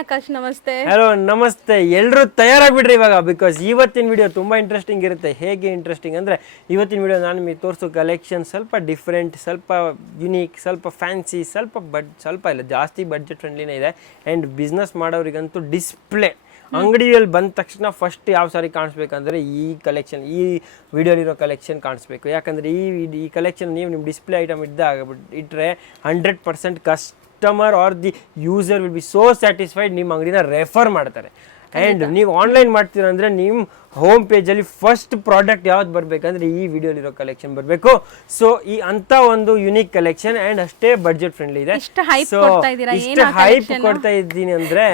ಆಕಾಶ್ ನಮಸ್ತೆ. ಹಲೋ ನಮಸ್ತೆ. ಎಲ್ಲರೂ ತಯಾರಾಗ್ಬಿಡ್ರಿ ಇವಾಗ, ಬಿಕಾಸ್ ಇವತ್ತಿನ ವಿಡಿಯೋ ತುಂಬ ಇಂಟ್ರೆಸ್ಟಿಂಗ್ ಇರುತ್ತೆ. ಹೇಗೆ ಇಂಟ್ರೆಸ್ಟಿಂಗ್ ಅಂದರೆ ಇವತ್ತಿನ ವಿಡಿಯೋ ನಾನು ನಿಮಗೆ ತೋರಿಸೋ ಕಲೆಕ್ಷನ್ ಸ್ವಲ್ಪ ಡಿಫ್ರೆಂಟ್, ಸ್ವಲ್ಪ ಯುನೀಕ್, ಸ್ವಲ್ಪ ಫ್ಯಾನ್ಸಿ, ಸ್ವಲ್ಪ ಇಲ್ಲ ಜಾಸ್ತಿ ಬಡ್ಜೆಟ್ ಫ್ರೆಂಡ್ಲಿನೇ ಇದೆ. ಆ್ಯಂಡ್ ಬಿಸ್ನೆಸ್ ಮಾಡೋರಿಗಂತೂ ಡಿಸ್ಪ್ಲೇ ಅಂಗಡಿಯಲ್ಲಿ ಬಂದ ತಕ್ಷಣ ಫಸ್ಟ್ ಯಾವ ಸಾರಿ ಕಾಣಿಸ್ಬೇಕಂದ್ರೆ ಈ ಕಲೆಕ್ಷನ್, ಈ ವಿಡಿಯೋಲಿರೋ ಕಲೆಕ್ಷನ್ ಕಾಣಿಸ್ಬೇಕು. ಯಾಕಂದರೆ ಈ ಕಲೆಕ್ಷನ್ ನೀವು ನಿಮ್ಮ ಡಿಸ್ಪ್ಲೇ ಐಟಮ್ ಇಟ್ಟರೆ 100% customer R the user will be so satisfied, ನಿಮ್ಮ ಅಂಗಡಿನ ರೆಫರ್ ಮಾಡ್ತಾರೆ. ಆ್ಯಂಡ್ ನೀವು ಆನ್ಲೈನ್ ಮಾಡ್ತೀರ ಅಂದರೆ ನಿಮ್ಮ ಹೋಮ್ ಪೇಜಲ್ಲಿ ಫಸ್ಟ್ ಪ್ರಾಡಕ್ಟ್ ಯಾವ್ದು ಬರಬೇಕಂದ್ರೆ ಈ ವಿಡಿಯೋಲಿರೋ ಕಲೆಕ್ಷನ್ ಬರಬೇಕು. ಸೊ ಈ ಅಂಥ ಒಂದು ಯುನೀಕ್ ಕಲೆಕ್ಷನ್ ಆ್ಯಂಡ್ ಅಷ್ಟೇ ಬಡ್ಜೆಟ್ ಫ್ರೆಂಡ್ಲಿ ಇದೆ. ಇಷ್ಟು ಹೈಪ್ ಕೊಡ್ತಾ ಇದ್ದೀನಿ ಅಂದರೆ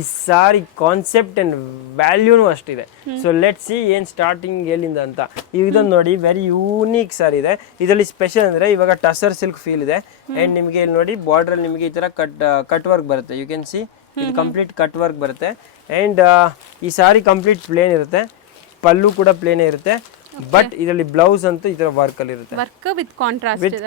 ಈ ಸಾರಿ ಕಾನ್ಸೆಪ್ಟ್ ಆ್ಯಂಡ್ ವ್ಯಾಲ್ಯೂನು ಅಷ್ಟಿದೆ. ಸೊ ಲೆಟ್ಸ್ ಸಿ ಏನು ಸ್ಟಾರ್ಟಿಂಗ್ ಎಲ್ಲಿಂದ ಅಂತ. ಇದೊಂದು ನೋಡಿ ವೆರಿ ಯೂನಿಕ್ ಸಾರಿ ಇದೆ. ಇದರಲ್ಲಿ ಸ್ಪೆಷಲ್ ಅಂದರೆ ಇವಾಗ ಟಸರ್ ಸಿಲ್ಕ್ ಫೀಲ್ ಇದೆ. ಆ್ಯಂಡ್ ನಿಮಗೆ ಇಲ್ಲಿ ನೋಡಿ ಬಾರ್ಡ್ರಲ್ಲಿ ನಿಮಗೆ ಈ ಥರ ಕಟ್ ವರ್ಕ್ ಬರುತ್ತೆ. ಯು ಕ್ಯಾನ್ ಸಿ ಇದು ಕಂಪ್ಲೀಟ್ ಕಟ್ ವರ್ಕ್ ಬರುತ್ತೆ. ಆ್ಯಂಡ್ ಈ ಸಾರಿ ಕಂಪ್ಲೀಟ್ ಪ್ಲೇನ್ ಇರುತ್ತೆ, ಪಲ್ಲು ಕೂಡ ಪ್ಲೇನೇ ಇರುತ್ತೆ. ಬಟ್ ಇದರಲ್ಲಿ ಬ್ಲೌಸ್ ಅಂತೂ ಈ ಥರ ವರ್ಕಲ್ಲಿ ಇರುತ್ತೆ, ವಿತ್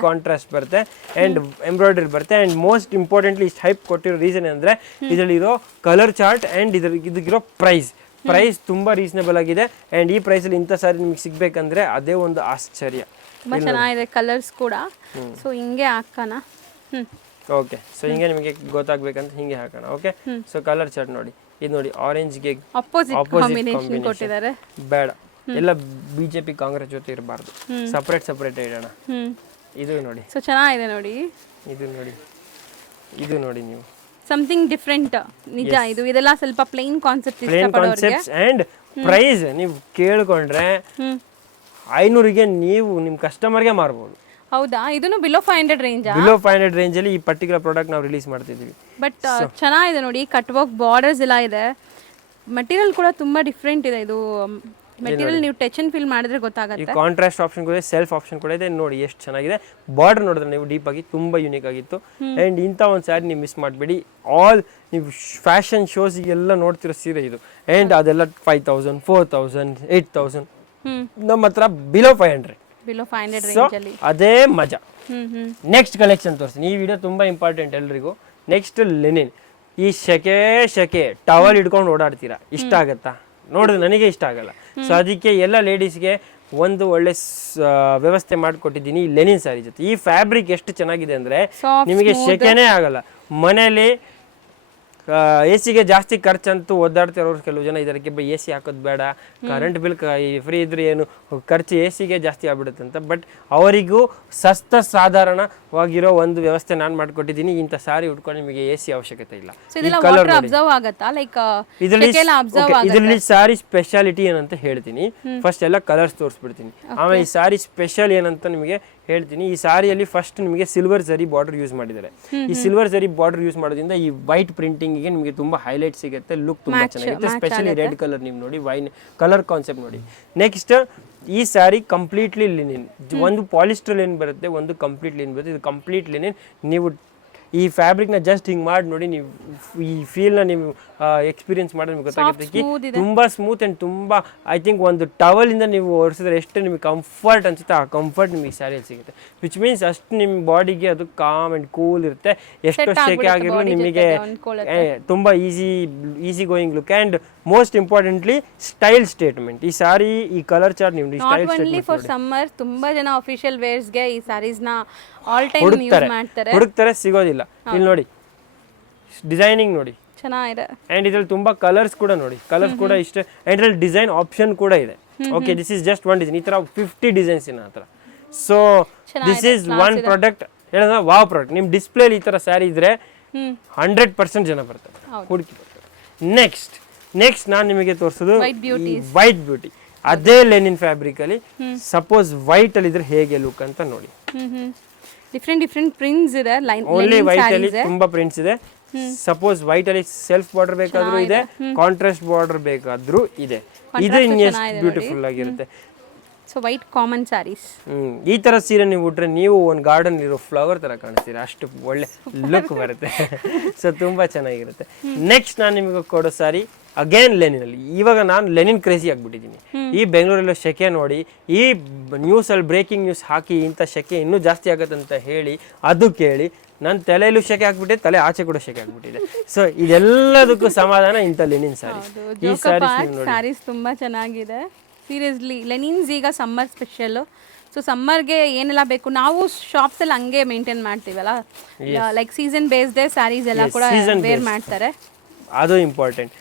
ಕಾಂಟ್ರಾಸ್ಟ್ ಬರುತ್ತೆ. ಆ್ಯಂಡ್ ಎಂಬ್ರಾಯ್ಡ್ರಿ ಬರುತ್ತೆ. ಆ್ಯಂಡ್ ಮೋಸ್ಟ್ ಇಂಪಾರ್ಟೆಂಟ್ಲಿ ಇಷ್ಟು ಹೈಪ್ ಕೊಟ್ಟಿರೋ ರೀಸನ್ ಅಂದರೆ ಇದರಲ್ಲಿರೋ ಕಲರ್ ಚಾರ್ಟ್ ಆ್ಯಂಡ್ ಇದಕ್ಕಿರೋ ಪ್ರೈಸ್ ತುಂಬ ರೀಸನೇಬಲ್ ಆಗಿದೆ. ಆ್ಯಂಡ್ ಈ ಪ್ರೈಸಲ್ಲಿ ಇಂಥ ಸಾರಿ ನಿಮಗೆ ಸಿಗಬೇಕಂದ್ರೆ ಅದೇ ಒಂದು ಆಶ್ಚರ್ಯ. ತುಂಬ ಚೆನ್ನಾಗಿದೆ ಕಲರ್ಸ್ ಕೂಡ. ಸೊ ಹಿಂಗೆ ಹಾಕೋಣ. ಓಕೆ, ಸೊ ಹಿಂಗೆ ನಿಮಗೆ ಗೊತ್ತಾಗ್ಬೇಕಂತ ಹಿಂಗೆ ಹಾಕೋಣ. ಓಕೆ, ಸೊ ಕಲರ್ ಚಾರ್ಟ್ ನೋಡಿ, ಇದು ನೋಡಿ ಆರೆಂಜ್ಗೆ ಅಪೋಸಿಟ್ ಕಾಂಬಿನೇಷನ್ ಕೊಟ್ಟಿದ್ದಾರೆ. ಬೇಡ, ಎಲ್ಲ ಬಿಜೆಪಿ ಕಾಂಗ್ರೆಸ್ ಜೊತೆ ಇರಬಾರ್ದು, ಸಪರೇಟ್ ಇಡೋಣ. ಇದು ನೋಡಿ, ಸೊ ಚೆನ್ನಾಗಿದೆ ನೋಡಿ. ಇದು ನೋಡಿ ನೀವು ಸಮಥಿಂಗ್ ಡಿಫರೆಂಟ್ ನಿಜ. ಇದೆಲ್ಲ ಸ್ವಲ್ಪ ಪ್ಲೇನ್ ಕಾನ್ಸೆಪ್ಟ್ ಅಂಡ್ ಪ್ರೈಸ್ ನೀವು ಕೇಳ್ಕೊಂಡ್ರೆ 500ಗೆ ನೀವು ನಿಮ್ಮ ಕಸ್ಟಮರ್ಗೆ ಮಾರ್ಬೋದು. ಹೌದಾ? ಇದನ್ನು ಬಿಲೋ 500 ರೇಂಜ್ ಅಲ್ಲಿ ಈ ಪರ್ಟಿಕ್ಯುಲರ್ ಪ್ರಾಡಕ್ಟ್ ನಾವು ರಿಲೀಸ್ ಮಾಡ್ತಿದ್ದೀವಿ. ಬಟ್ ಚೆನ್ನಾಗಿದೆ ನೋಡಿ, ಕಟ್ ವರ್ಕ್ ಬಾರ್ಡರ್ಸ್ ಎಲ್ಲ ಇದೆ. ಮೆಟೀರಿಯಲ್ ಕೂಡ ತುಂಬಾ ಡಿಫ್ರೆಂಟ್ ಇದೆ. ಇದು ಮೆಟೀರಿಯಲ್ ನೀವು ಟಚ್ ಅಂಡ್ ಫೀಲ್ ಮಾಡಿದ್ರೆ ಗೊತ್ತಾಗುತ್ತೆ. ಈ ಕಾಂಟ್ರಾಸ್ಟ್ ಆಪ್ಷನ್ ಕೂಡ ಇದೆ, ಸೆಲ್ಫ್ ಆಪ್ಷನ್ ಕೂಡ ಇದೆ. ನೋಡಿ ಎಷ್ಟು ಚೆನ್ನಾಗಿದೆ. ಬಾರ್ಡರ್ ನೋಡಿದ್ರೆ ನೀವು ಡೀಪ್ ಆಗಿ ತುಂಬಾ ಯೂನಿಕ್ ಆಗಿತ್ತು. ಆ್ಯಂಡ್ ಇಂಥ ಒಂದು ಸ್ಯಾರಿ ನೀವು ಮಿಸ್ ಮಾಡಬೇಡಿ. ಆಲ್ ನೀವು ಫ್ಯಾಷನ್ ಶೋಸಿಗೆಲ್ಲ ನೋಡ್ತಿರೋ ಸೀರೆ ಇದು. ಆ್ಯಂಡ್ ಅದೆಲ್ಲ 5000, 4000, 8000. ನಮ್ಮ ಹತ್ರ ಬಿಲೋ 500 ರೇಂಜ್ ಅಲ್ಲಿ ಅದೇ ಮಜಾ. ನೆಕ್ಸ್ಟ್ ಕಲೆಕ್ಷನ್ ತೋರಿಸ್ತೀನಿ. ಈ ವಿಡಿಯೋ ತುಂಬಾ ಇಂಪಾರ್ಟೆಂಟ್ ಎಲ್ರಿಗೂ. Next Lenin. ಈ ಶೆಕೆ ಟವಲ್ ಇಟ್ಕೊಂಡು ಓಡಾಡ್ತೀರಾ, ಇಷ್ಟ ಆಗತ್ತಾ? ನೋಡಿದ್ರೆ ನನಗೆ ಇಷ್ಟ ಆಗಲ್ಲ. ಸೊ ಅದಕ್ಕೆ ಎಲ್ಲ ಲೇಡೀಸ್ಗೆ ಒಂದು ಒಳ್ಳೆ ವ್ಯವಸ್ಥೆ ಮಾಡಿಕೊಟ್ಟಿದ್ದೀನಿ ಈ ಲೆನಿನ್ ಸ್ಯಾರಿ ಜೊತೆ. ಈ ಫ್ಯಾಬ್ರಿಕ್ ಎಷ್ಟು ಚೆನ್ನಾಗಿದೆ ಅಂದರೆ ನಿಮಗೆ ಶೆಕೆನೇ ಆಗಲ್ಲ. ಮನೇಲಿ ಎ ಸಿಗೆ ಜಾಸ್ತಿ ಖರ್ಚಂತೂ ಒದ್ದಾಡ್ತಿರೋರು ಕೆಲವು ಜನ ಇದಕ್ಕೆ ಎ ಸಿ ಹಾಕೋದು ಬೇಡ, ಕರೆಂಟ್ ಬಿಲ್ ಫ್ರೀ ಇದ್ರೆ ಏನು ಖರ್ಚು ಎ ಸಿಗೆ ಜಾಸ್ತಿ ಆಗ್ಬಿಡುತ್ತೆ ಅಂತ. ಬಟ್ ಅವರಿಗೂ ಸಾಧಾರಣವಾಗಿರೋ ಒಂದು ವ್ಯವಸ್ಥೆ ನಾನು ಮಾಡಿಕೊಟ್ಟಿದ್ದೀನಿ. ಇಂಥ ಸಾರಿ ಉಟ್ಕೊಂಡು ನಿಮಗೆ ಎ ಸಿ ಅವಶ್ಯಕತೆ ಇಲ್ಲ. ಇದರಲ್ಲಿ ಸಾರಿ ಸ್ಪೆಷಾಲಿಟಿ ಏನಂತ ಹೇಳ್ತೀನಿ. ಫಸ್ಟ್ ಎಲ್ಲ ಕಲರ್ಸ್ ತೋರಿಸ್ಬಿಡ್ತೀನಿ, ಆಮೇಲೆ ಈ ಸಾರಿ ಸ್ಪೆಷಲ್ ಏನಂತ ನಿಮಗೆ ಹೇಳ್ತೀನಿ. ಈ ಸಾರಿಯಲ್ಲಿ ಫಸ್ಟ್ ನಿಮಗೆ ಸಿಲ್ವರ್ ಜರಿ ಬಾರ್ಡರ್ ಯೂಸ್ ಮಾಡಿದ್ದಾರೆ. ಈ ಸಿಲ್ವರ್ ಜರಿ ಬಾರ್ಡರ್ ಯೂಸ್ ಮಾಡೋದ್ರಿಂದ ಈ ವೈಟ್ ಪ್ರಿಂಟಿಂಗ್ ಗೆ ನಿಮಗೆ ತುಂಬಾ ಹೈಲೈಟ್ ಸಿಗುತ್ತೆ, ಲುಕ್ ತುಂಬಾ ಚೆನ್ನಾಗಿರುತ್ತೆ. ಸ್ಪೆಷಲಿ ರೆಡ್ ಕಲರ್ ನೀವು ನೋಡಿ, ವೈನ್ ಕಲರ್ ಕಾನ್ಸೆಪ್ಟ್ ನೋಡಿ. ನೆಕ್ಸ್ಟ್ ಈ ಸ್ಯಾರಿ ಕಂಪ್ಲೀಟ್ಲಿ ಲಿನಿನ್. ಒಂದು ಪಾಲಿಸ್ಟರ್ ಲಿನಿನ್ ಬರುತ್ತೆ, ಒಂದು ಕಂಪ್ಲೀಟ್ ಲಿನಿನ್ ಬರುತ್ತೆ. ಇದು ಕಂಪ್ಲೀಟ್ ಲಿನಿನ್. ನೀವು ಈ ಫ್ಯಾಬ್ರಿಕ್ನ ಜಸ್ಟ್ ಹಿಂಗೆ ಮಾಡಿ ನೋಡಿ, ನೀವು ಈ ಫೀಲ್ನ ನೀವು ಎಕ್ಸ್ಪೀರಿಯನ್ಸ್ ಮಾಡಿದ್ರೆ ನಿಮ್ಗೆ ಗೊತ್ತಾಗುತ್ತೆ. ತುಂಬ ಸ್ಮೂತ್ ಆ್ಯಂಡ್ ತುಂಬ ಐ ಥಿಂಕ್ ಒಂದು ಟವಲಿಂದ ನೀವು ಒರೆಸಿದ್ರೆ ಎಷ್ಟು ನಿಮಗೆ ಕಂಫರ್ಟ್ ಅನ್ಸುತ್ತೆ, ಆ ಕಂಫರ್ಟ್ ನಿಮಗೆ ಸ್ಯಾರಿಯಲ್ಲಿ ಸಿಗುತ್ತೆ. ವಿಚ್ ಮೀನ್ಸ್ ಅಷ್ಟು ನಿಮ್ಮ ಬಾಡಿಗೆ ಅದು ಕಾಮ್ ಆ್ಯಂಡ್ ಕೂಲ್ ಇರುತ್ತೆ. ಎಷ್ಟು ಶೆಕೆ ಆಗಿರೋ ನಿಮಗೆ ತುಂಬ easy going look. And most importantly style statement. ಈ ಸಾರಿ ಈ ಕಲರ್ ಚಾರ್ಟ್ ನಿಮ್ದು ಸ್ಟೈಲ್ ಸ್ಟೇಟ್ಮೆಂಟ್. ಫಾರ್ ಸಮ್ಮರ್ ತುಂಬಾ ಜನ ಅಫಿಷಿಯಲ್ ವೇರ್ಸ್ಗೆ ಈ ಸ್ಯಾರೀಸ್ನ ಆಲ್ ಟೈಮ್ ಯೂಸ್ ಮಾಡ್ತಾರೆ, ಹುಡುಕ್ತಾರೆ, ಸಿಗೋದಿಲ್ಲ. ಇಲ್ಲಿ ನೋಡಿ ಡಿಸೈನಿಂಗ್ ನೋಡಿ ಚೆನ್ನಾಗಿದೆ. ಅಂಡ್ ಇದ್ರಲ್ಲಿ ತುಂಬಾ ಕಲರ್ಸ್ ಕೂಡ ನೋಡಿ, ಕಲರ್ಸ್ ಕೂಡ ಇಷ್ಟ. ಅಂಡ್ ಇದ್ರಲ್ಲಿ ಡಿಸೈನ್ ಆಪ್ಷನ್ ಕೂಡ ಇದೆ. Okay, this is just one design. ಈ ತರ 50 ಡಿಸೈನ್ಸ್ ಇನ್ನ ಹತ್ರ. So this is one product. ಹೇಳಿದ್ರೆ ವಾವ್ ಪ್ರಾಡಕ್ಟ್. ನಿಮ್ ಡಿಸ್ಪ್ಲೇಲಿ ಈ ತರ ಸ್ಯಾರಿ ಇದ್ರೆ 100% ಜನ ಬರ್ತಾರೆ, ಹುಡುಕಿ ಬರ್ತಾರೆ. ನೆಕ್ಸ್ಟ್ ನಾನು ನಿಮಗೆ ತೋರಿಸೋದು ವೈಟ್ ಬ್ಯೂಟಿ. ಅದೇ ಲೆನಿನ್ ಫ್ಯಾಬ್ರಿಕ್ ಅಲ್ಲಿ ಸಪೋಸ್ ವೈಟ್ ಅಲ್ಲಿ ಇದ್ರೆ ಹೇಗೆ ಲುಕ್ ಅಂತ ನೋಡಿ. ಡಿಫ್ರೆಂಟ್ ಪ್ರಿಂಟ್ಸ್ ಇದೆ. ಓನ್ಲಿ ವೈಟ್ ಅಲ್ಲಿ ತುಂಬಾ ಪ್ರಿಂಟ್ಸ್ ಇದೆ. ಸಪೋಸ್ ವೈಟ್ ಅಲ್ಲಿ ಸೆಲ್ಫ್ ಬಾರ್ಡರ್ ಬೇಕಾದ್ರೂ ಇದೆ, ಕಾಂಟ್ರಾಸ್ಟ್ ಬಾರ್ಡರ್ ಬೇಕಾದ್ರೂ ಇದೆ. ಇದು ಇನ್ನೆಷ್ಟು ಬ್ಯೂಟಿಫುಲ್ ಆಗಿರುತ್ತೆ. So white common sarees. ಈ ತರ ಸೀರೆ ನೀವು ಉಟ್ರೆ ನೀವು ಒಂದು ಗಾರ್ಡನ್ ಇರೋ ಫ್ಲವರ್ ತರ ಕಾಣಿಸ್ತೀರಾ, ಅಷ್ಟು ಒಳ್ಳೆ ಲುಕ್ ಬರುತ್ತೆ. ಸೊ ತುಂಬಾ ಚೆನ್ನಾಗಿರುತ್ತೆ. ನೆಕ್ಸ್ಟ್ ನಾನು ನಿಮಗೆ ಕೊಡೋ ಸಾರಿ ಅಗೇನ್ ಲೆನಿನಲ್ಲಿ. ಇವಾಗ ನಾನು ಲೆನಿನ್ ಕ್ರೇಜಿ ಆಗಿಬಿಟ್ಟಿದ್ದೀನಿ. ಈ ಬೆಂಗಳೂರಲ್ಲೂ ಶೆಕೆ ನೋಡಿ, ಈ ನ್ಯೂಸಲ್ಲಿ ಬ್ರೇಕಿಂಗ್ ನ್ಯೂಸ್ ಹಾಕಿ ಇಂಥ ಶೆಕೆ ಇನ್ನೂ ಜಾಸ್ತಿ ಆಗುತ್ತೆ ಅಂತ ಹೇಳಿ ಅದು ಕೇಳಿ ನನ್ನ ತಲೆಯಲ್ಲೂ ಶೆಕೆ ಆಗ್ಬಿಟ್ಟಿದೆ, ತಲೆ ಆಚೆ ಕೂಡ ಶೆಕೆ ಆಗ್ಬಿಟ್ಟಿದೆ. ಸೊ ಇದೆಲ್ಲದಕ್ಕೂ ಸಮಾಧಾನ ಇಂಥ ಲೆನಿನ್ ಸ್ಯಾರಿ. ಈ ಸ್ಯಾರೀಸ್ ತುಂಬಾ ಚೆನ್ನಾಗಿದೆ ಸೀರಿಯಸ್ಲಿ. ಲೆನಿನ್ಸ್ ಈಗ ಸಮ್ಮರ್ ಸ್ಪೆಷಲ್. ಸೊ ಸಮ್ಮರ್ಗೆ ಏನೆಲ್ಲ ಬೇಕು ನಾವು ಶಾಪ್ಸಲ್ಲಿ ಹಂಗೆ ಮೇಂಟೈನ್ ಮಾಡ್ತೀವಲ್ಲ, ಲೈಕ್ ಸೀಸನ್ ಬೇಸ್ಡ್ ಸ್ಯಾರೀಸ್ ಎಲ್ಲ ಕೂಡ ವೇರ್ ಮಾಡ್ತಾರೆ. ಅದು ಇಂಪಾರ್ಟೆಂಟ್.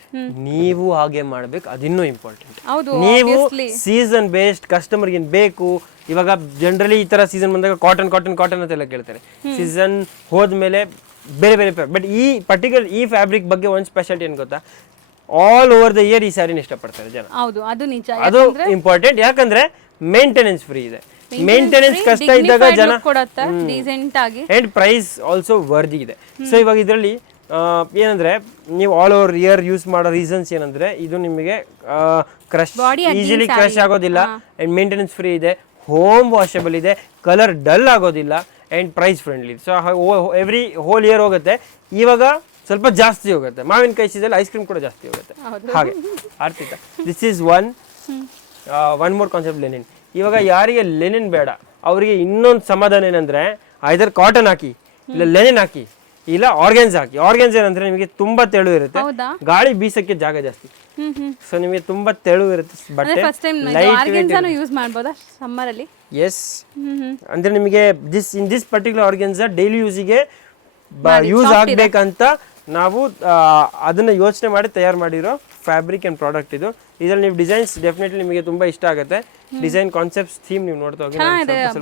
ನೀವು ಹಾಗೆ ಮಾಡ್ಬೇಕು, ಅದಿನ್ನೂ ಇಂಪಾರ್ಟೆಂಟ್. ಹೌದು, ನೀವು ಸೀಸನ್ ಬೇಸ್ಡ್ ಕಸ್ಟಮರ್ಗೆ ಬೇಕು. ಇವಾಗ ಜನರಲಿ ಈ ತರ ಸೀಸನ್ ಬಂದಾಗ ಕಾಟನ್ ಕಾಟನ್ ಕಾಟನ್ ಅಂತೆಲ್ಲ ಕೇಳ್ತಾರೆ. ಸೀಸನ್ ಹೋದ್ಮೇಲೆ ಬೇರೆ ಬೇರೆ, ಬಟ್ ಈ ಪರ್ಟಿಕ್ಯುಲರ್ ಈ ಫ್ಯಾಬ್ರಿಕ್ ಬಗ್ಗೆ ಒಂದು ಸ್ಪೆಷಾಲಿಟಿ ಏನು ಗೊತ್ತಾ, ಆಲ್ ಓವರ್ ದ ಇಯರ್ ಈ ಸ್ಯಾರಿನ ಇಷ್ಟಪಡ್ತಾರೆ ಜನ. ಹೌದು, ಅದು ನಿಜ. ಅದು ಇಂಪಾರ್ಟೆಂಟ್, ಯಾಕಂದ್ರೆ ಮೇಂಟೆನೆನ್ಸ್ ಫ್ರೀ ಇದೆ. ಮೇಂಟೆನೆನ್ಸ್ ಕಷ್ಟ ಇದ್ದಾಗ ಜನ ಡೀಸೆಂಟ್ ಆಗಿ, ಅಂಡ್ ಪ್ರೈಸ್ ಆಲ್ಸೋ ವರ್ದಿ ಇದೆ. ಸೊ ಇವಾಗ ಇದರಲ್ಲಿ ಏನಂದ್ರೆ ನೀವು ಆಲ್ ಓವರ್ ಇಯರ್ ಯೂಸ್ ಮಾಡೋ ರೀಸನ್ಸ್ ಏನಂದ್ರೆ ಇದು ನಿಮಗೆ ಕ್ರಶ್ ಈಸಿಲಿ ಕ್ರಶ್ ಆಗೋದಿಲ್ಲ, ಅಂಡ್ ಮೇಂಟೆನೆನ್ಸ್ ಫ್ರೀ ಇದೆ, ಹೋಮ್ ವಾಷಬಲ್ ಇದೆ, ಕಲರ್ ಡಲ್ ಆಗೋದಿಲ್ಲ, and price friendly. So every whole year ಹೋಗುತ್ತೆ. ಇವಾಗ ಸ್ವಲ್ಪ ಜಾಸ್ತಿ ಹೋಗುತ್ತೆ. ಮಾವಿನಕಾಯಿ ಸೀಸನ್ ಐಸ್ ಕ್ರೀಮ್ ಕೂಡ ಜಾಸ್ತಿ ಹೋಗುತ್ತೆ. ಹಾಗೆ ಅರ್ಥ. This is one more concept Lenin. ಇವಾಗ ಯಾರಿಗೆ ಲೆನಿನ್ ಬೇಡ ಅವರಿಗೆ ಇನ್ನೊಂದು ಸಮಾಧಾನ ಏನಂದ್ರೆ ಐದರ್ ಕಾಟನ್ ಹಾಕಿ, ಇಲ್ಲ ಲೆನಿನ್ ಹಾಕಿ, ಇಲ್ಲ ಆರ್ಗೆನ್ಸ್ ಹಾಕಿ. ಆರ್ಗೆನ್ಸ್ ಏನಂದ್ರೆ ನಿಮಗೆ ತುಂಬಾ ತೆಳು ಇರುತ್ತೆ, ಗಾಳಿ ಬೀಸಕ್ಕೆ ಜಾಗ ಜಾಸ್ತಿ. ಸೊ ನಿಮಗೆ ತುಂಬಾ ತೆಳು ಇರುತ್ತೆ ಬಟ್ಟೆ, ಯೂಸ್ ಮಾಡಬಹುದಾ ಸಮ್ಮರ್ ಅಲ್ಲಿ? ಎಸ್, ಅಂದ್ರೆ ನಿಮಗೆ ದಿಸ್ ಪರ್ಟಿಕ್ಯುಲರ್ ಆರ್ಗೆನ್ಸ್ ಡೈಲಿ ಯೂಸಿಗೆ ಯೂಸ್ ಆಗ್ಬೇಕಂತ ನಾವು ಅದನ್ನ ಯೋಚನೆ ಮಾಡಿ ತಯಾರು ಮಾಡಿರೋ ಫ್ಯಾಬ್ರಿಕ್ ಅಂಡ್ ಪ್ರಾಡಕ್ಟ್ ಇದು. ಇದರಲ್ಲಿ ನೀವು ಡಿಸೈನ್ಸ್ ಡೆಫಿನೆಟ್ಲಿ ನಿಮಗೆ ತುಂಬಾ ಇಷ್ಟ ಆಗುತ್ತೆ. ಡಿಸೈನ್ ಕಾನ್ಸೆಪ್ಟ್ಸ್ ಥೀಮ್ ನೀವು ನೋಡ್ತಾ ಹೋಗಿ,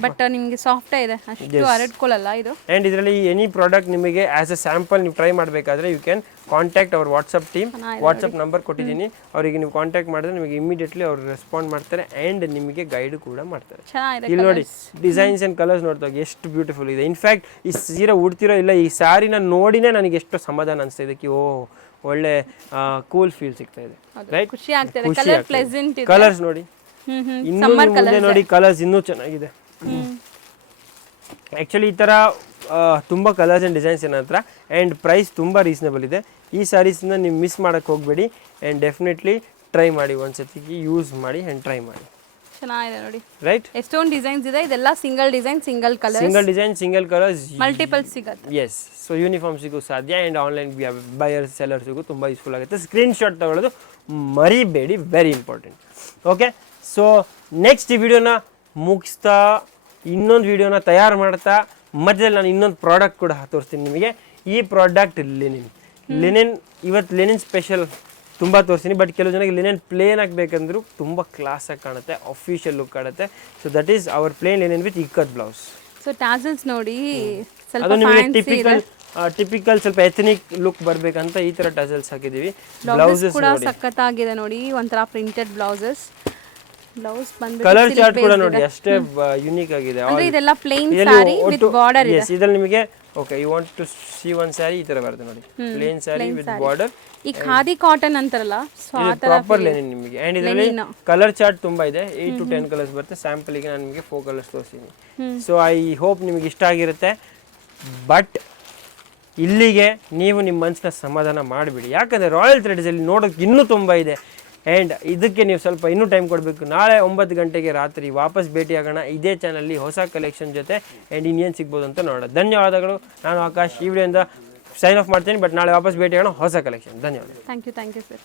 ಬಟ್ ನಿಮಗೆ ಸಾಫ್ಟ್ ಇದೆ, ಅಷ್ಟು ಹರಡ್ಕೊಳ್ಳಲ್ಲ ಇದು. ಅಂಡ್ ಇದರಲ್ಲಿ ಎನಿ ಪ್ರಾಡಕ್ಟ್ ನಿಮಗೆ ಆಸ್ ಎ ಸ್ಯಾಂಪಲ್ ನೀವು ಟ್ರೈ ಮಾಡಬೇಕಾದ್ರೆ you can contact our WhatsApp team. WhatsApp number ಕೊಟ್ಟಿದ್ದೀನಿ, ಅವರಿಗೆ ನೀವು ಕಾಂಟ್ಯಾಕ್ಟ್ ಮಾಡಿದ್ರೆ ನಿಮಗೆ ಇಮಿಡಿಯೇಟ್ಲಿ ಅವರು ರೆಸ್ಪಾಂಡ್ ಮಾಡ್ತಾರೆ ಅಂಡ್ ನಿಮಗೆ ಗೈಡ್ ಕೂಡ ಮಾಡ್ತಾರೆ. ಇಲ್ಲಿ ನೋಡಿ ಡಿಸೈನ್ಸ್ ಅಂಡ್ ಕಲರ್ಸ್ ನೋಡ್ತಾ ಹೋಗಿ ಎಷ್ಟು ಬ್ಯೂಟಿಫುಲ್ ಇದೆ. ಇನ್ಫ್ಯಾಕ್ಟ್ ಈ ಸೀರೆ ಉಡ್ತಿರೋ ಇಲ್ಲ ಈ ಸ್ಯಾರಿನ ನೋಡಿನೇ ನನಗೆ ಎಷ್ಟು ಸಮಾಧಾನ ಅನಿಸ್ತಾ ಇದೆ. ಒಳ್ಳೆ ಕೂಲ್ ಫೀಲ್ ಸಿಗ್ತಾ ಇದೆ, ರೈಟ್? ಖುಷಿ ಆಗ್ತಿದೆ. ಕಲರ್ ಪ್ಲೆಸೆಂಟ್ ಇದೆ. ಕಲರ್ಸ್ ನೋಡಿ, ಇನ್ನೂ ಮುಂದೆ ನೋಡಿ ಕಲರ್ಸ್ ಇನ್ನೂ ಚೆನ್ನಾಗಿದೆ. ಆ್ಯಕ್ಚುಲಿ ಈ ಥರ ತುಂಬ ಕಲರ್ಸ್ ಆ್ಯಂಡ್ ಡಿಸೈನ್ಸ್ ಏನ ಹತ್ರ, ಆ್ಯಂಡ್ ಪ್ರೈಸ್ ತುಂಬ ರೀಸನೇಬಲ್ ಇದೆ. ಈ ಸ್ಯಾರೀಸ್ನ ನೀವು ಮಿಸ್ ಮಾಡೋಕ್ಕೆ ಹೋಗಬೇಡಿ ಆ್ಯಂಡ್ ಡೆಫಿನೆಟ್ಲಿ ಟ್ರೈ ಮಾಡಿ, ಒಂದ್ಸತಿಗೆ ಯೂಸ್ ಮಾಡಿ ಆ್ಯಂಡ್ ಟ್ರೈ ಮಾಡಿ. ಚೆನ್ನಾಗಿದೆ ನೋಡಿ, ರೈಟ್? ಎಷ್ಟೊಂದು ಡಿಸೈನ್ಸ್ ಇದೆ. ಇದೆಲ್ಲ single design, single colour, single design, single colours, multiple ಸಿಗುತ್ತೆ. ಎಸ್, ಸೊ ಯೂನಿಫಾರ್ಮ್ಸಿಗೂ ಸಾಧ್ಯ ಆ್ಯಂಡ್ ಆನ್ಲೈನ್ ಬಯರ್ಸ್ ಸೆಲ್ಲರ್ಸಿಗೂ ತುಂಬ ಯೂಸ್ಫುಲ್ ಆಗುತ್ತೆ. ಸ್ಕ್ರೀನ್ಶಾಟ್ ತಗೊಳ್ಳೋದು ಮರಿಬೇಡಿ, very important. Okay, so next ಈ ವಿಡಿಯೋನ ಮುಗಿಸ್ತಾ ಇನ್ನೊಂದು ವಿಡಿಯೋನ ತಯಾರು ಮಾಡ್ತಾ ಮಧ್ಯದಲ್ಲಿ ನಾನು ಇನ್ನೊಂದು ಪ್ರಾಡಕ್ಟ್ ಕೂಡ ತೋರಿಸ್ತೀನಿ ನಿಮಗೆ. ಈ ಪ್ರಾಡಕ್ಟ್ ಲಿನಿನ್ ಇವತ್ತು ಲಿನಿನ್ ಸ್ಪೆಷಲ್ ತುಂಬ ತೋರಿಸ್ತೀನಿ. ಬಟ್ ಕೆಲವು ಜನಕ್ಕೆ ಲಿನಿನ್ ಪ್ಲೇನ್ ಆಗಬೇಕಂದ್ರೂ ತುಂಬ ಕ್ಲಾಸಾಗಿ ಕಾಣುತ್ತೆ, ಅಫಿಷಿಯಲ್ ಲುಕ್ ಕಾಣುತ್ತೆ. So that is our plain linen with ikat blouse. So tassels ನೋಡಿ, ಅದು ನಿಮಗೆ ಟಿಪಿಕಲ್ ಸ್ವಲ್ಪ ಎಥನಿಕ್ ಲುಕ್ ಬರಬೇಕಂತ ಈ ತರ ಟಸಲ್ಸ್ ಹಾಕಿದೀವಿ. ಬ್ಲೌಸಸ್ ಕೂಡ ಸಖತ್ತಾಗಿದೆ ನೋಡಿ, ಒಂಥರ ಪ್ರಿಂಟೆಡ್ ಬ್ಲೌಸಸ್. ಬ್ಲೌಸ್ ಬಂದ್ಬಿಟ್ಟು ಕಲರ್ ಚಾರ್ಟ್ ಕೂಡ ನೋಡಿ ಅಷ್ಟೇ ಯೂನಿಕ್ ಆಗಿದೆ. ಅಂದ್ರೆ ಇದೆಲ್ಲ ಪ್ಲೇನ್ ಸ್ಯಾರಿ ವಿತ್ ಬಾರ್ಡರ್ ಇದೆ. ಎಸ್, ಇದರಲ್ಲಿ ನಿಮಗೆ okay you want to see one sari ಈ ತರ ಬರುತ್ತೆ ನೋಡಿ, ಪ್ಲೇನ್ ಸ್ಯಾರಿ ವಿತ್ ಬಾರ್ಡರ್. ಈ ಖಾದಿ ಕಾಟನ್ ಅಂತಾರಲ್ಲ, ಸೊ ಆ ತರ ಪ್ರಾಪರ್ ಲೆನಿನ್ ನಿಮಗೆ. ಅಂಡ್ ಇದರಲ್ಲಿ ಕಲರ್ ಚಾರ್ಟ್ ತುಂಬಾ ಇದೆ, 8 to 10 ಕಲರ್ಸ್ ಬರುತ್ತೆ. ಸ್ಯಾಂಪಲ್ ಗೆ ನಾನು ನಿಮಗೆ 4 ಕಲರ್ಸ್ ತೋರಿಸ್ತೀನಿ. ಸೊ ಐ ಹೋಪ್ ನಿಮಗೆ ಇಷ್ಟ ಆಗಿರುತ್ತೆ. ಬಟ್ ಇಲ್ಲಿಗೆ ನೀವು ನಿಮ್ಮ ಮನಸ್ಸನ್ನ ಸಮಾಧಾನ ಮಾಡಿಬಿಡಿ, ಯಾಕಂದರೆ ರಾಯಲ್ ಥ್ರೆಡ್ಸಲ್ಲಿ ನೋಡೋಕ್ಕೆ ಇನ್ನೂ ತುಂಬ ಇದೆ. ಆ್ಯಂಡ್ ಇದಕ್ಕೆ ನೀವು ಸ್ವಲ್ಪ ಇನ್ನೂ ಟೈಮ್ ಕೊಡಬೇಕು. ನಾಳೆ 9 ಗಂಟೆಗೆ ರಾತ್ರಿ ವಾಪಸ್ ಭೇಟಿಯಾಗೋಣ ಇದೇ ಚಾನಲ್ಲಿ ಹೊಸ ಕಲೆಕ್ಷನ್ ಜೊತೆ. ಆ್ಯಂಡ್ ಇನ್ನೇನು ಸಿಗ್ಬೋದು ಅಂತ ನೋಡೋಣ. ಧನ್ಯವಾದಗಳು. ನಾನು ಆಕಾಶ್ ಈ ವಿಡಿಯೋಯಿಂದ ಸೈನ್ ಆಫ್ ಮಾಡ್ತೀನಿ. ಬಟ್ ನಾಳೆ ವಾಪಸ್ ಭೇಟಿಯಾಗೋಣ ಹೊಸ ಕಲೆಕ್ಷನ್. ಧನ್ಯವಾದ. Thank you sir.